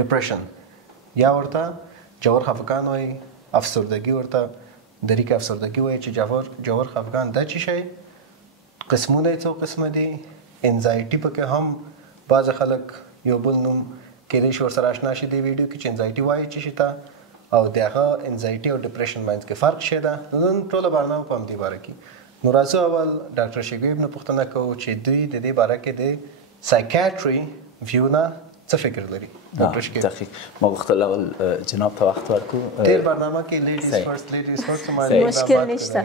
ډیپریشن یا ورته جوور خفګان وایي، افسردګي ورته دریک افسردګي وایي چې جوور خفګان دا څه شی قسمونه یې څو قسمه دي. انزایټي پکې هم بعض خلک یو بل نوم کېدای شي ورسره اشنا شي دې ویډیو کې چې انزایټي وایي څه شي ته او د هغه انزایټي او ډپریشن منځ کې فرق شی ده. نن ټوله برنامه په همدې باره کې نو راځو اول ډاکټر شګیب نه پوښتنه کوو چې دوی د دې باره کې د سایکیاټري ویو نه څه فکر لري. ډاکټر شګیب دقیق ما غوښتل اول جناب ته وخت ورکړو. ډېر برنامه کې لیډیز فرست مشکل نشته.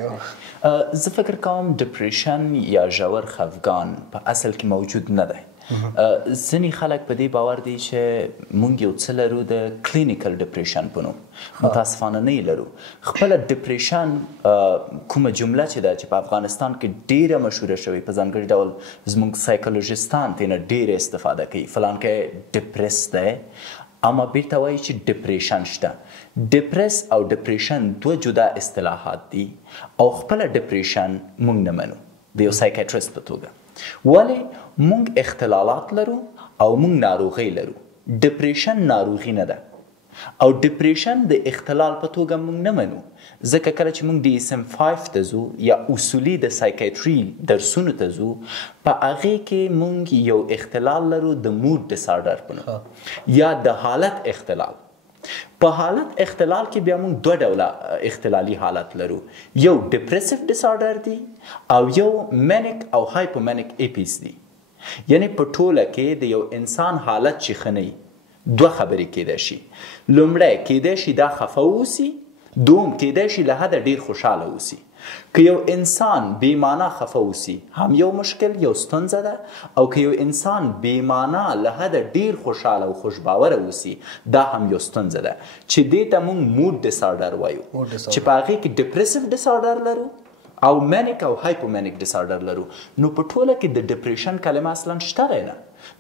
زه فکر کوم ډپریشن یا ژور خفګان په اصل کې موجود نه دی. ځینې خلک په دې باور دي چې موږ یو څه لرو د کلینیکل ډپریشن په نوم، متاسفانه نه یې لرو. خپله ډپریشن کومه جمله چې ده چې په افغانستان کې ډیره مشهوره شوې، په ځانګړي ډول زموږ سایکولوژیستان ترېنه ډیره استفاده کوي، فلان کې ډپریس دی، اما بیرته وایي چې ډپریشن شته. ډپریس او ډپریشن دوه جدا اصطلاحات دي او خپله ډپریشن موږ نه منو د یو سایکیاټریست په توګه. ولې موږ اختلالات لرو او موږ ناروغۍ لرو. ډپریشن ناروغي نه ده او ډپریشن د اختلال په توګه موږ نه منو، ځکه کله چې موږ DSM-5 ته ځو یا اصولي د سایکیاټري درسونو ته ځو، په هغې کې موږ یو اختلال لرو د موډ ډسارډر په نوم یا د حالت اختلال. په حالت اختلال کې بیا موږ دوه ډوله اختلالي حالت لرو، یو ډپریسیو ډسارډر دی او یو مینیک او هایپومینیک ایپیس دی. یعنی په ټوله کې د یو انسان حالت چې ښه نه وي دوه خبرې کیدای شي. لومړی کیدای شي دا خفه واوسي، دوم کیدای شي له حده ډیر خوشحاله اوسي. که یو انسان بې معنا خفه اوسي هم یو مشکل، یو ستونزه ده، او که یو انسان بې معنا له حده ډیر خوشحاله او خوشباوره اوسي دا هم یو ستونزه ده چې دې ته موږ موډ ډسارډر وایو، چې په هغې کې ډپریسیو ډسارډر لرو او مینیک او هایپومینیک ډسارډر لرو. نو په ټوله کې د ډپریشن کلمه اصلا شته دی نه،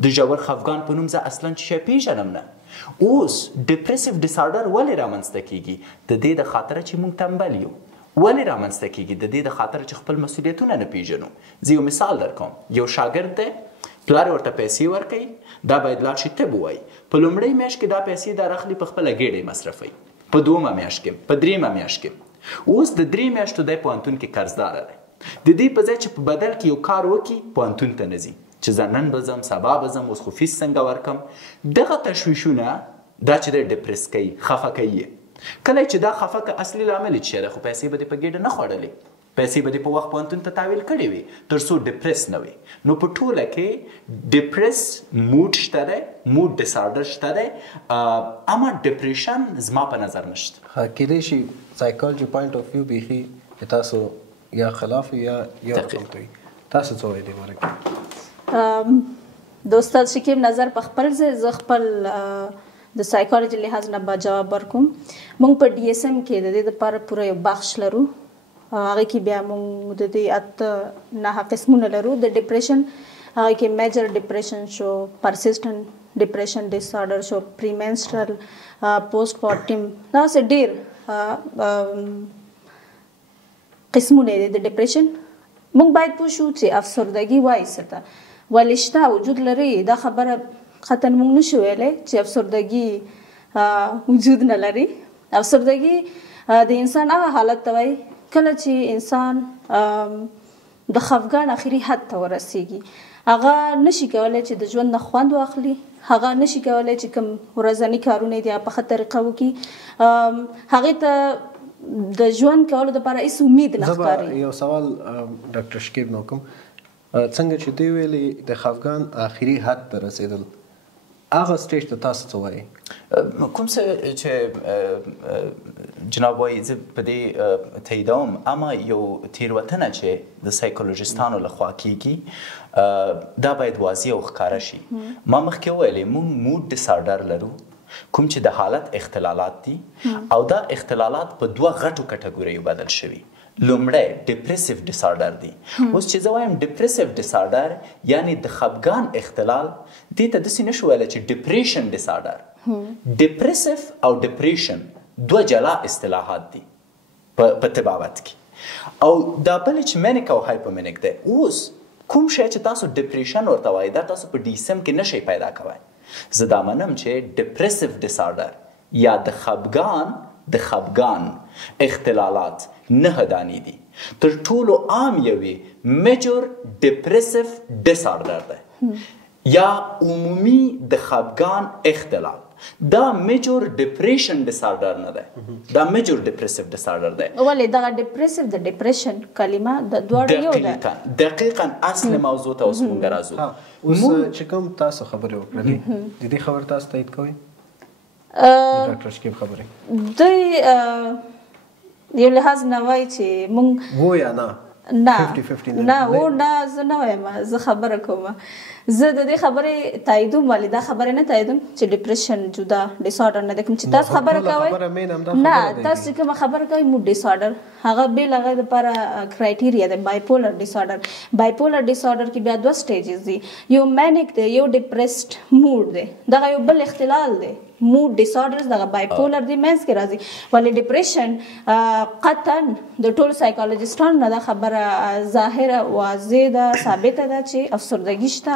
د ژور خفګان په نوم زه اصلا څه شی پیژنم نه. اوس ډپریسیو ډسارډر ولې رامنځته کیږي؟ د دې د خاطره چې موږ تنبل یو. ولې رامنځته کیږي؟ د دې د خاطره چې خپل مسؤلیتونه نه پیژنو. زه یو مثال درکوم. یو شاګرد دی، پلار یې ورته پیسې ورکوي، دا باید لاړ شي طب ووایي. په لومړۍ میاشت کې دا پیسې دا راخلي په خپله ګېډه یې مصرفوي، په دویمه میاشت کې، په درېیمه میاشت کې. اوس د 3 میاشتو دی پوهنتون کې قرضداره دی. د دې په ځای چې په بدل کې یو کار وکړي پوهنتون ته نه ځي چې زه نن به ځم، سبا به ځم، اوس خو فیس څنګه ورکم. دغه تشویشونه دا چې دی ډپریس کوي، خفه کوي. کله چې دا خفه که اصلي لامل یې څه دی؟ خو پیسې به دې په ګېډه نه خوړلې، پیسې به دې په وخت پوهنتون ته تحویل کړې وي تر څو ډپریس نه وي. نو په ټوله کې ډپریس موډ شته دی، موډ ډسارډر شته دی، اما ډپریشن زما په نظر نشته. کېدای شي سایکالوجي پوینټ اف ویو بیخي تاسو یا خلاف یا رقم کوي. تاسو څه وایي دې باره کې؟ د استاد شکیب نظر په خپل ځای، زه خپل د سایکالوجي لحاظ نه به جواب ورکوم. موږ په DSM کې د دې لپاره پوره یو بخش لرو، هغې کې بیا موږ د دې 8-9 قسمونه لرو. د ډپریشن هغې کې میجر ډپریشن شو، پرسیسټنټ ډپریشن ډسارډر شو، پریمنسټرل، پوسټ پارټم، داسې ډېر قسمونه دي د ډپریشن. موږ باید پوه شو چې افسردګي وایي څه ته، ولې شته، وجود لري. دا خبره قطعا موږ نشو ویلی چې افسردګي وجود نه لري. افسردګي د انسان هغه حالت ته وایي کله چې انسان د خفګان اخري حد ته ورسیږي. هغه نشي کولی چې د ژوند نه خوند واخلي، هغه نشي کولی چې کوم ورځني کارونه دي په ښه طریقه وکړي، هغې ته د ژوند کولو دپاره هېڅ امید نه ښکاري. یو سوال ډاکټر شکیب نو کوم، څنګه چې دوی ویلي د خفګان آخري حد ته رسېدل، هغه سټیج ته تاسو څه وایي؟ کوم څه چې جناب وایي زه په دې تاییدوم، اما یو تېروتنه چې د سایکولوژیستانو لخوا کیږي دا باید واضح او ښکاره شي. ما مخکې وویلې موږ موډ ډسارډر لرو کوم چې د حالت اختلالات دي او دا اختلالات په 2 غټو کټګوریو بدل شوي. لومړی ډپریسیو ډسارډر دی. اوس چې زه وایم ډپریسیو ډسارډر یعنی د خفګان اختلال، دې ته داسې نشو ویلی چې ډپریشن ډسارډر. ډپریسیو او ډپریشن 2 جلا اصطلاحات دي په طبابت کې. او دا بل چې مینیک او هایپومینیک دی. اوس کوم شی چې تاسو ډپریشن ورته وایي دا تاسو په DSM کې نشئ پیدا کوئ. زه دا منم چې ډپریسیو ډسارډر یا د خفګان اختلالات 9 دانې دي. تر ټولو عام یوې میجر ډپریسیو ډسارډر ده یا عمومي د خفګان اختلال. دا میجر ډپریشن ډسارډر نه ده، دا میجر ډپریسیو ډسارډر ده. ولې دغه ډپریسیو د ډپریشن کلمه د دواړو یو ده؟ دقیقاً اصل موضوع ته اوس مونږ راځو. اوس چې کوم تاسو خبرې وکړلې د دې خبر تاسو تایید کوئ؟ ډاکټر شکیب خبرې دوی یو لحاظ نه وایي چې مونږ و یا نه نه زه نه وایم، زه خبره کوم. زه د دې خبرې تاییدوم، ولې دا خبرې نه تاییدوم چې ډپریشن جدا ډسارډر نه ده. کوم چې تاسو خبره کوئ نه، تاسو چې کومه خبره کوئ موډ ډسارډر هغه بېل هغه دپاره کرایټیریا ده. بایپولر ډسارډر کې بیا 2 سټیجز دي، یو مینیک دی، یو ډپریسډ موډ دی. دغه یو بل اختلال دی. موډ ډسارډرز دغه بایپولر دی منځ کې راځي، ولې ډپریشن قطعا د ټولو سایکالوجیسټانو نه دا خبره ظاهره واضح ده، ثابته ده چې افسردګي شته.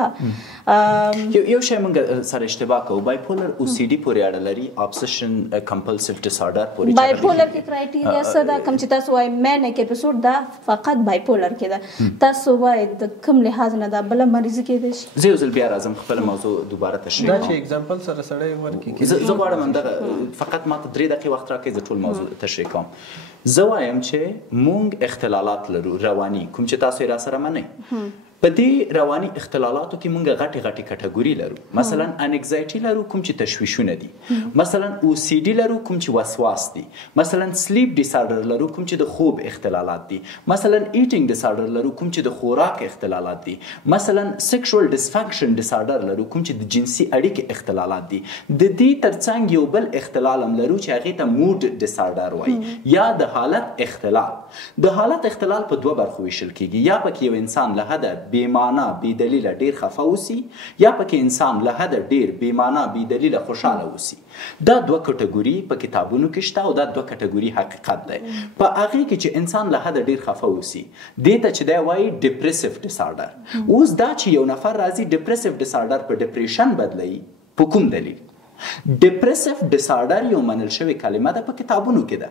یو شی موږ سره اشتباه کوو، بایپولر او سی ډي پورې اړه لري، ابسیشن کمپلسیو ډسارډر پورې. بایپولر کې کرایټیریا څه ده؟ کوم چې تاسو وایي مینیک اپیسوډ دا فقط بایپولر کې ده. تاسو وایي د کوم لحاظ نه دا بله مریضي کېدای شي؟ زه یو ځل بیا راځم خپله موضوع دوباره تشریح دا چې اگزامپل سره سړی ورکړي. زه غواړم همدغه فقط ماته 3 دقیقې وخت راکړئ زه ټول موضوع تشریح کوم. زه وایم چې موږ اختلالات لرو رواني، کوم چې تاسو یې راسره منئ. په دې رواني اختلالاتو کې موږ غټې کټګوري لرو. مثلا انکزایټي لرو کوم چې تشویشونه دي، مثلا او سی ډي لرو کوم چې وسواس دي، مثلا سلیپ ډسارډر لرو کوم چې د خوب اختلالات دي، مثلا ایټینګ ډسارډر لرو کوم چې د خوراک اختلالات دي، مثلا سیکشوال ډسفانکشن ډسارډر لرو کوم چې د جنسي اړیکې اختلالات دي. د دې ترڅنګ یو بل اختلال هم لرو چې هغې ته موډ ډسارډر وایي یا د حالت اختلال. د حالت اختلال په 2 برخو ویشل کیږي، یا پکې یو انسان له حده بې معنا بې دلیله ډیر خفه اوسي، یا پکې انسان له حده ډیر بې معنا بې دلیله خوشحاله اوسي. دا 2 کټګوري په کتابونو کې شته او دا 2 کټګوري حقیقت دی. په هغې کې چې انسان له حده ډیر خفه اوسي دې ته چې دی وایي ډپریسیو ډسارډر. اوس دا چې یو نفر راځي ډپریسیو ډسارډر په ډپریشن بدلوي په کوم دلیل؟ ډپریسیو ډسارډر یو منل شوې کلمه ده په کتابونو کې ده،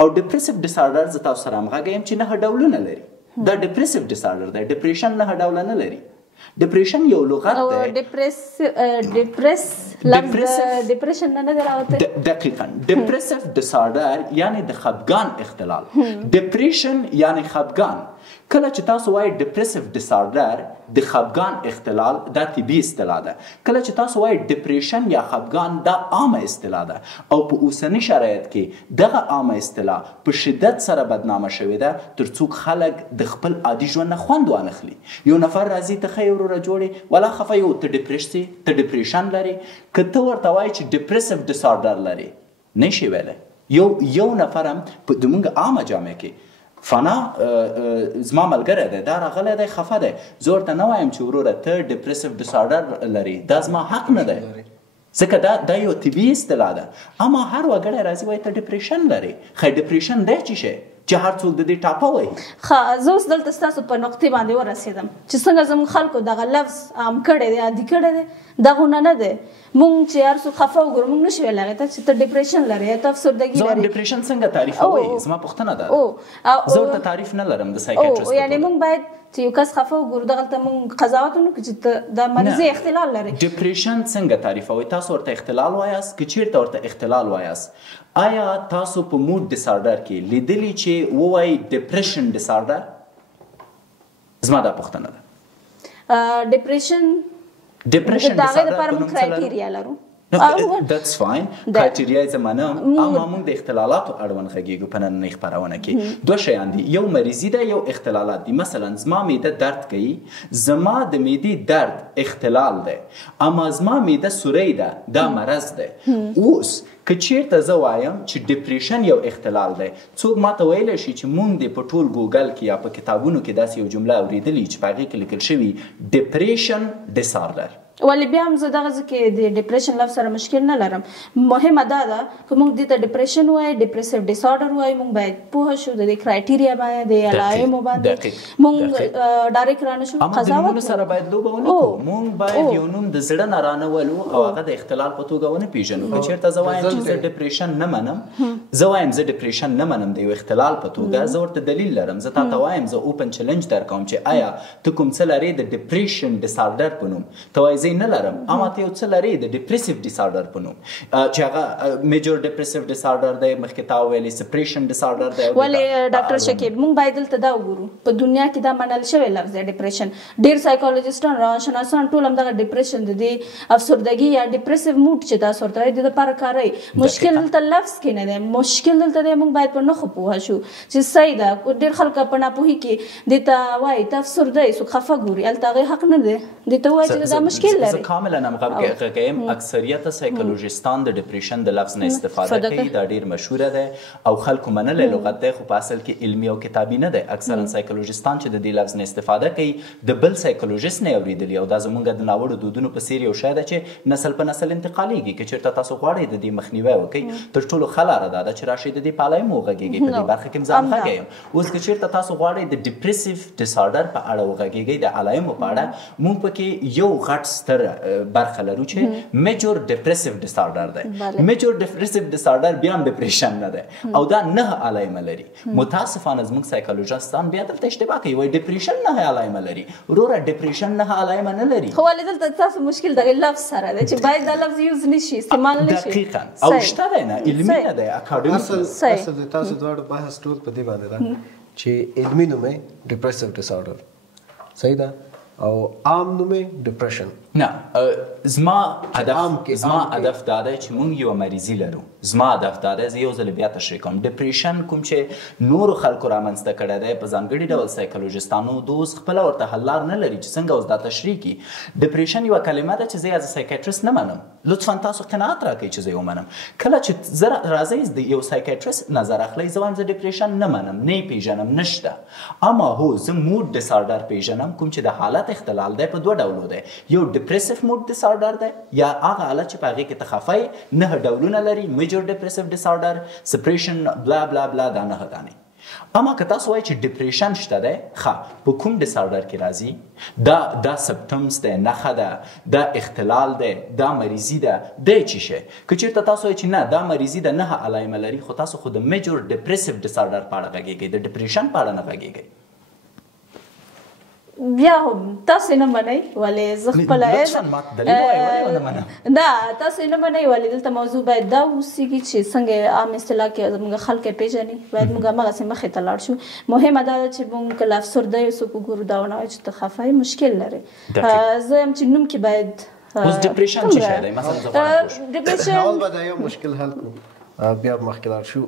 او ډپریسیو ډسارډر زه تاسو سره همغږی یم چې 9 ډولونه لري. دا ډپریسیو ډسارډر دی، ډپریشن 9 ډوله نه لري. ډپریشن یو لغت دی. ډپریشن نه دی راوتی. دقیقاً ډپریسیو ډسارډر یعنی د خفګان اختلال. ډپریشن یعنی خفګان. کله چې تاسو وایي ډپریسیو ډسارډر د خفګان اختلال، دا طبي اصطلاح ده. کله چې تاسو وایي ډپریشن یا خفګان، دا عامه اصطلاح ده. او په اوسني شرایط کې دغه عامه اصطلاح په شدت سره بدنامه شوې ده تر څو خلک د خپل عادي ژوند نه خوند وانخلي. یو نفر راځي ته ښه وروره جوړې ولا خفه یو ته ډپریشن لري، که ته ورته وایي چې ډپریسیو ډسارډر لري نه شي ویلی. یو نفر هم د موږ عامه جامع کې فنا زما ملګری دی، دا راغلی دی خفه دی، زه ورته نه وایم چې وروره ته ډپریسیو ډسارډر لري، دا زما حق نه دی، ځکه دا یو طبي اصطلاح ده. اما هر وګړی راځي وایي ته ډپریشن لري. خیر ډپریشن دی چې شی چې هر څوک د دې ټاپه وایي. ښه، زه اوس دلته ستاسو په نقطې باندې ورسېدم چې څنګه زموږ خلکو دغه لفظ عام کړی دی، عادي کړی دی. دغونه نه دی. موږ چې هر څوک خفه وګورو موږ نشو ویلی هغې ته چې ته ډپریشن لرې یا ته افسردګي لرې. زه ډپریشن څنګه تعریفوئ؟ زما پوښتنه ده. زه ورته تعریف نه لرم د سایکیاټریسټ. یعنې موږ باید چې یو کس خفه وګورو دغلته موږ قضاوت ونکړو چې ته دا مریضي اختلال لرې. ډپریشن څنګه تعریفوئ؟ تاسو ورته اختلال وایاست؟ که چېرته ورته اختلال وایاست، آیا تاسو په موډ ډسارډر کې لیدلی چې ووایي ډپریشن ډسارډر؟ زما دا پوښتنه ده. ډپریشن د هغې دپاره موږ کرایټیریا لرو. That's fine. کرایټیریا یې زه منم، اما موږ د اختلالاتو اړوند غږیږو په نننۍ خپرونه کې. 2 شیان دي، یو مریضي ده، یو اختلالات دي. مثلا زما معده درد کوي، زما د معدې درد اختلال ده، اما زما معده سوری ده، دا مرض ده. اوس که چیرته زه وایم چې ډپریشن یو اختلال دی، څوک ماته ویلی شي چې مونږ دې په ټول ګوګل کې یا په کتابونو کې داسې یو جمله اورېدلي چې په هغې کې لیکل شوي ډپریشن ډسارډر. ولې بیا هم زه دغه ځکه د ډیپریشن لفظ سره مشکل نه لرم. مهمه دا ده که موږ دې ته ډیپریشن وایو، ډیپریسیو ډیس آرډر وایو، موږ باید پوه شو د دې کرایټیریا باندې، د علایمو باندې موږ ډایرکټ رانه شو قضاوت سره باید لوبه ونه کوو. موږ باید یو نوم د زړه نه رانولو او هغه د اختلال په توګه ونه پیژنو. که چېرته زه وایم چې زه ډیپریشن نه منم، زه وایم زه ډیپریشن نه منم د یو اختلال په توګه، زه ورته دلیل لرم. زه تا ته وایم زه اوپن چیلنج درکوم چې آیا ته کوم څه لرې د ډیپریشن ډیس آرډر په نوم؟ ته وایې زه نه لرم، اما ته یو څه لرې د ډیپریسیو ډیس آرډر په نوم چې هغه میجر ډیپریسیو ډیس آرډر دی، مخکې تا ویلې سپریشن ډیس آرډر دی. ولې ډاکټر شکیب موږ باید دلته دا وګورو، په دنیا کې دا منل شوی لفظ دی ډیپریشن. ډېر سایکولوژیسټان، روانشناسان ټول همدغه ډیپریشن د دې افسردګي یا ډیپریسیو موډ چې تاسو ورته وایي د دپاره کاروي. مشکل دلته لفظ کې نه دی، مشکل دلته دی موږ باید په نښو پوه شو چې صحیح ده. ډېر خلک په ناپوهي کې دې ته وایي ته افسرده یې، څوک خفه ګوري، هلته هغې حق نه دی دې ته وایي چې دا مشکل لري. زه کاملا همغږیم. اکثریت سایکولوژیستان د ډیپریشن د لفظ نه استفاده کوي، دا ډېر مشهوره دی او خلکو منلی لغت دی، خو په اصل کې علمي او کتابي نه دی. اکثرا سایکولوژیستان چې د دې لفظ نه استفاده کوي د بل سایکولوژیست نه اورېدلي، او دا زموږ د ناوړو دودونو په څېر یو شی ده چې نسل په نسل انتقالېږي. که چېرته تاسو غواړئ د دې مخنیوی وکړئ، تر ټولو ښه لاره دا ده چې راشئ د دې په علایمو وغږېږئ. په دې برخه کې هم ځان غږی یم. اوس که چېرته تاسو غواړئ د ډیپریسیو ډیس آرډر په اړه وغږېږئ، د علایمو په اړه، موږ پکې یو غټ ستر برخه لرو چې میجر ډیپریسیو ډیس آرډر دی. میجر ډیپریسیو ډیس آرډر بیا هم ډیپریشن نه دی او دا 9 علایمه لري. متاسفانه زموږ سایکولوژیستان بیا دلته اشتباه کوي، وایي ډیپریشن 9 علایمه لري. وروره ډیپریشن 9 علایمه نه لري. خو ولې دلته تاسو مشکل دغه لفظ سره دی چې باید دا لفظ یوز نه شي، استعمال نه شي. دقیقاً. او شته دی نه، علمي نه دی، اکاډمیک. اصل د تاسو دواړو بحث ټول په دې باندې ده چې علمي نوم یې ډیپریسیو ډیس آرډر صحیح ده او عام نوم یې ډیپریشن. نه، زما هدف دا دی چې موږ یو مریضي لرو. زما هدف دا دی، زه یو ځل بیا تشریح کوم، ډیپریشن کوم چې نورو خلکو رامنځته کړی دی په ځانګړي ډول سایکولوژیستانو، دوس خپله ورته حل لار نه لري چې څنګه اوس دا تشریح کړي. ډیپریشن یوه کلمه ده چې زه از سایکیاټریست نه منم. لطفا تاسو قناعت راکړئ چې زه یې ومنم. کله چې زه راځئ د یو سایکیاټریست نظر اخلئ، زه وایم زه ډیپریشن نه منم، نه یې پیژنم، نشته. اما هو زه موډ ډیس آرډر پیژنم، کوم چې د حالت اختلال دی په 2 ډولو دی. یو ډیپریسیو موډ ډیس آرډر دی، یا هغه حالت چې په هغې کې ته خفه یې. 9 ډولونه لري، میجر ډیپریسیو ډیس آرډر، سپریشن، بلا بلا بلا، دا 9 دانې. اما که تاسو وایئ چې ډیپریشن شته دی، ښه په کوم ډیس آرډر کې راځي؟ دا سمپټمز دی، نښه ده، دا اختلال دی، دا مریضي ده، دی څه شی؟ که چېرته تاسو وایئ چې نه دا مریضي ده 9 علایمه لري، خو تاسو خو د میجر ډیپریسیو ډیس آرډر په اړه غږېږئ، د ډیپریشن په اړه نه غږېږئ. بیا هم تاسو نه منئ، ولې زه خپله نه تاسو نه منئ، ولې دلته موضوع باید دا اوسېږي چې څنګه عام اصطلاح کې زموږ خلک یې پېژني، باید موږ هماغسې مخې ته لاړ شو. مهمه دا ده چې موږ کله افسرده یو څوک وګورو دا ونه وایو چې ته خفه یې، مشکل لري. زه یم چې نوم کې باید اوس ډیپریشن څه شی دی؟ مثلا زه غواړم ډیپریشن اول به دا یو مشکل حل کړو، بیا مخکې لاړ شو.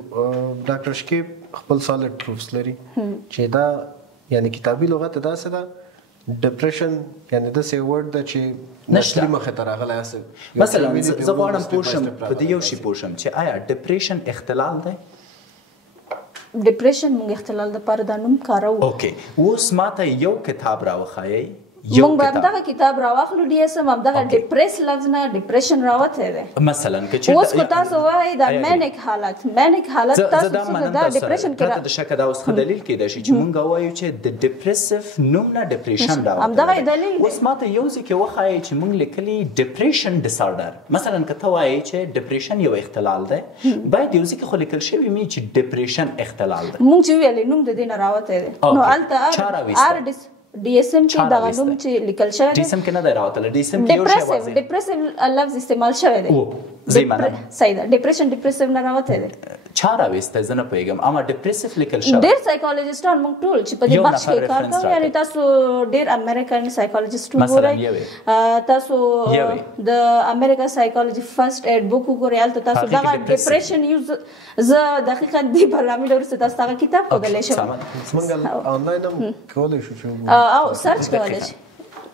ډاکټر شکیب خپل سالډ پروفس لري چې دا یعنی کتابي لغت داسې ده ډیپریشن یعنی داسې ورډ ده چې نشلی مخې ته راغلی هسې. مثلا زه غواړم پوه شم په دې یو شي پوه شم چې آیا ډیپریشن اختلال دی؟ ډیپریشن موږ اختلال دپاره دا نوم کاروو. اوکې، اوس ماته یو کتاب راوښایئ. موږ به همدغه کتاب راواخلو، DSM همدغه ډیپریس لفظ نه ډیپریشن راوتی دی. مثلا که چېرته اوس که تاسو وایئ دا مینیک حالت تاسو څنګه دا ډیپریشن کې پرته د شکه دا اوس ښه دلیل کیدای شي چې موږ ووایو چې د ډیپریسیو نوم نه ډیپریشن راوتی. همدغه دلیل دی. اوس ماته یو ځای کې وښایئ چې موږ لیکلي ډیپریشن ډیس آرډر. مثلا که ته وایې چې ډیپریشن یو اختلال دی، باید یو ځای کې خو لیکل شوي وي چې ډیپریشن اختلال دی. موږ چې ویلې نوم د دې نه راوتی دی، نو هلته DSM کې دغه نوم چې لیکل شوی دی، DSM کې نه دی راوتلی. DSM کې یو شی واضح ډیپریسیو لفظ استعمال شوی دی. زه یې منم، صحیح ده. ډیپریشن ډیپریسیو نه راوتی دی. چا راویستی زه نه پوهېږم، اما ډیپریسیو لیکل شوی. ډېر سایکالوجیسټان موږ ټول چې په دې بخش کې کار کوو، یعنې تاسو ډېر امریکن سایکالوجیسټ وګورئ، تاسو د امریکا سایکالوجي فرسټ ایډ بک وګورئ، هلته تاسو دغه ډیپریشن یوز زه دقیقا دې برنامې نه وروسته تاسو هغه کتاب ښودلی شم. موږ آنلاین هم کولی شو چې او سرچ کولی شي.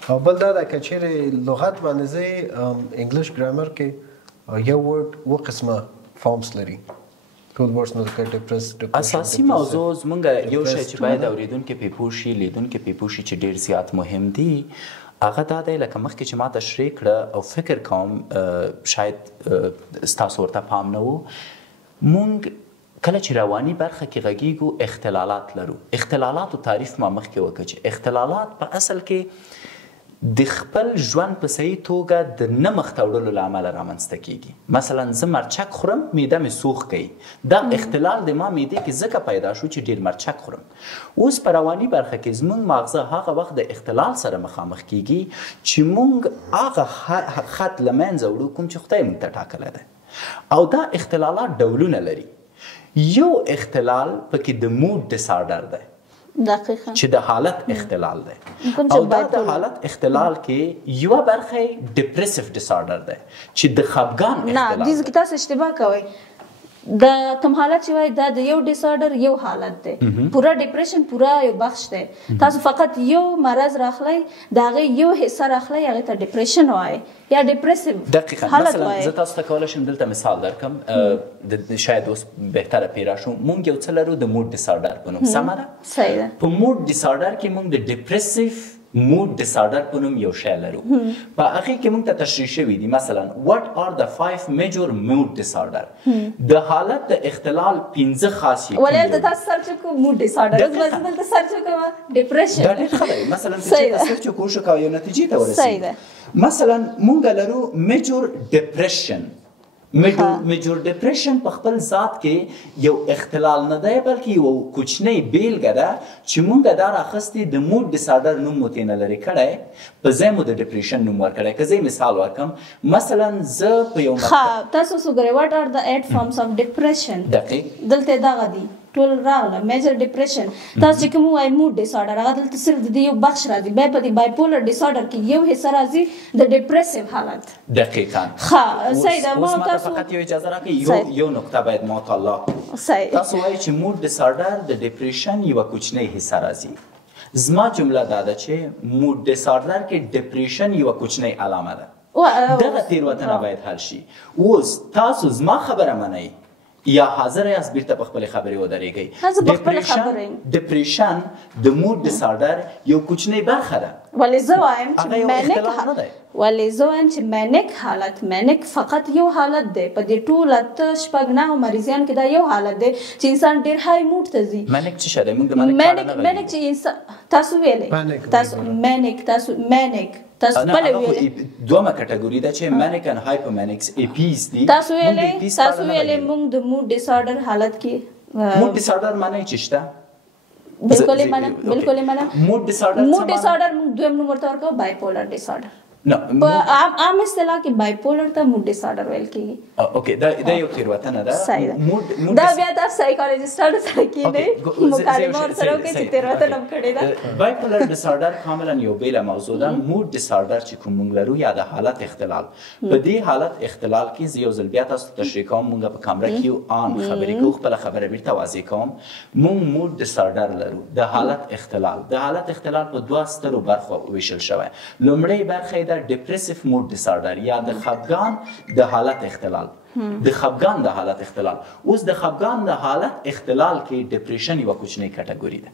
او بل دا ده که چیرې لغت باندې زه انګلیش ګرامر کې یو ورډ 2 قسمه فارمز لري، ټول ورډز نو لکه ډیپریس. اساسي موضوع زموږ یو شی چې باید اورېدونکي پرې پوه شي، لیدونکي پرې پوه شي چې ډېر زیات مهم دي، هغه دا دی لکه مخکې چې ما تشریح کړه او فکر کوم شاید ستاسو ورته پام نه و، مونږ کله چې رواني برخه کې غږیږو اختلالات لرو. اختلالاتو تعریف ما مخکې وکړه چې اختلالات په اصل کې د خپل ژوند په صحیح توګه د نه مخته وړلو له امله رامنځته کیږي. مثلا زه مرچک خورم، معده مې سوخ کوي، دا اختلال د ما معدې کې ځکه پیدا شو چې ډېر مرچک خورم. اوس په رواني برخه کې زموږ ماغزه هغه وخت د اختلال سره مخامخ کیږي چې موږ هغه خط له منځه وړو کوم چې خدای موږ ته ټاکلی دی. او دا اختلالات ډولونه لري. یو اختلال پکې د موډ ډیسارډر دی دقیقاً چې د حالت اختلال دی. او دا د حالت اختلال کې یوه برخه ډیپریسیو ډیسارډر دی چې د خفګان اختلال نه دې کې تاسو اشتباه کوئ. د کوم حالت چې وایي دا د یو ډیسارډر یو حالت دی، پوره ډیپریشن پوره یو بخش دی. تاسو فقط یو مرض راخلی د هغې یو حصه راخلی هغې ته ډیپریشن وایي یا ډیپریسیو دقیقاً. مثلا زه تاسو ته کولی شم دلته مثال درکم، شاید اوس بهتره پیدا شو. مونږ یو څه لرو د موډ ډیسارډر په نوم، سمه ده؟ صحیح ده. په موډ ډیسارډر کې مونږ د ډیپریسیو موډ ډیسارډر په نوم یو شی لرو. په هغې کې مونږ ته تشریح شوي دي مثلا what are the 5 major mood disorder. د حالت د اختلال 15 خاصیتونه. ولې هلته تاسو سرچ وکړو موډ ډیسارډر، اوس به زه دلته سرچ وکړم ډیپریشن. دا ډېر ښه دی. مثلا چې سرچ وکړو شو که یو نتیجې ته ورسېږو. صحیح ده. مثلا مونږ لرو میجور ډیپریشن. میجور ډیپریشن په خپل ذات کې یو اختلال نه دی بلکې یو کوچنی بیلګه ده چې مونږ دا راخیستې د موډ ډیسارډر نوم مو ترې نه لرې کړی، په ځای مو د ډیپریشن نوم ورکړی. که زه مثال ورکړم، مثلا زه په یو تاسو اوس وګورئ what are the 8 forms of depression. دقیق دلته دغه دي ټول راغله. میجر ډیپریشن تاسو چې کوم وایي موډ ډیسارډر، هغه دلته صرف د دې یو بخش راځي. بیا په دې بایپولر ډیسارډر کې یو حصه راځي د ډیپریسیو حالت. دقیقاً. ښه صحیح ده. اوس ما ته فقط یو اجازه راکړئ، یو نقطه باید ما ته الله صحیح. تاسو وایي چې موډ ډیسارډر د ډیپریشن یوه کوچنۍ حصه راځي. زما جمله دا ده چې موډ ډیسارډر کې ډیپریشن یوه کوچنۍ علامه ده. دغه تېروتنه باید حل شي. اوس تاسو زما خبره منئ یا حاضر یاست بیرته په خپلې خبرې ودرېږئ. ډیپریشن د موډ ډیسارډر یو کوچنۍ برخه ده. ولې زه وایم چې مینیک حالت، مینیک فقط یو حالت دی. په دې ټول 8-9 مریضیان کې دا یو حالت دی چې انسان ډېر های موډ ته ځي. مینیک څه شی دی؟ موږ د مینیک چې انسان تاسو ویلې تاسو مینیک تاسو بل ویلې دومره کټګوري ده چې مانیک ان هایپومانیکس اپیز دي. تاسو ویلې موږ د موډ ډیسارډر حالت کې موډ ډیسارډر معنی څه شته؟ بالکل معنا موډ ډیسارډر موږ دویم نوم ورته ورکو بایپولر ډیسارډر. په عام اصطلاح کې بایپولر ته موډ ډیسارډر ویل کیږي. اوکې دا یو تېروتنه ده. دا بیا تاسو سایکالوجیسټانو سره کېنئ مکالمه ورسره وکړئ چې تېروتنه مو کړې ده. بایپولر ډیسارډر کاملا یو بېله موضوع ده. موډ ډیسارډر چې کوم موږ لرو یا د حالت اختلال، په دې حالت اختلال کې زه یو ځل بیا تاسو ته تشریح کوم. موږ په کامره کې یو عام خبرې کوو، خپله خبره بیرته واضح کوم. موږ موډ ډیسارډر لرو د حالت اختلال. د حالت اختلال په 2 سترو برخو ویشل شوی. لومړۍ برخه ډیپریسیو موډ ډیسارډر یا د خفګان د حالت اختلال. د خفګان د حالت اختلال. اوس د خفګان د حالت اختلال کې ډیپریشن یوه کوچنۍ کټګوري ده.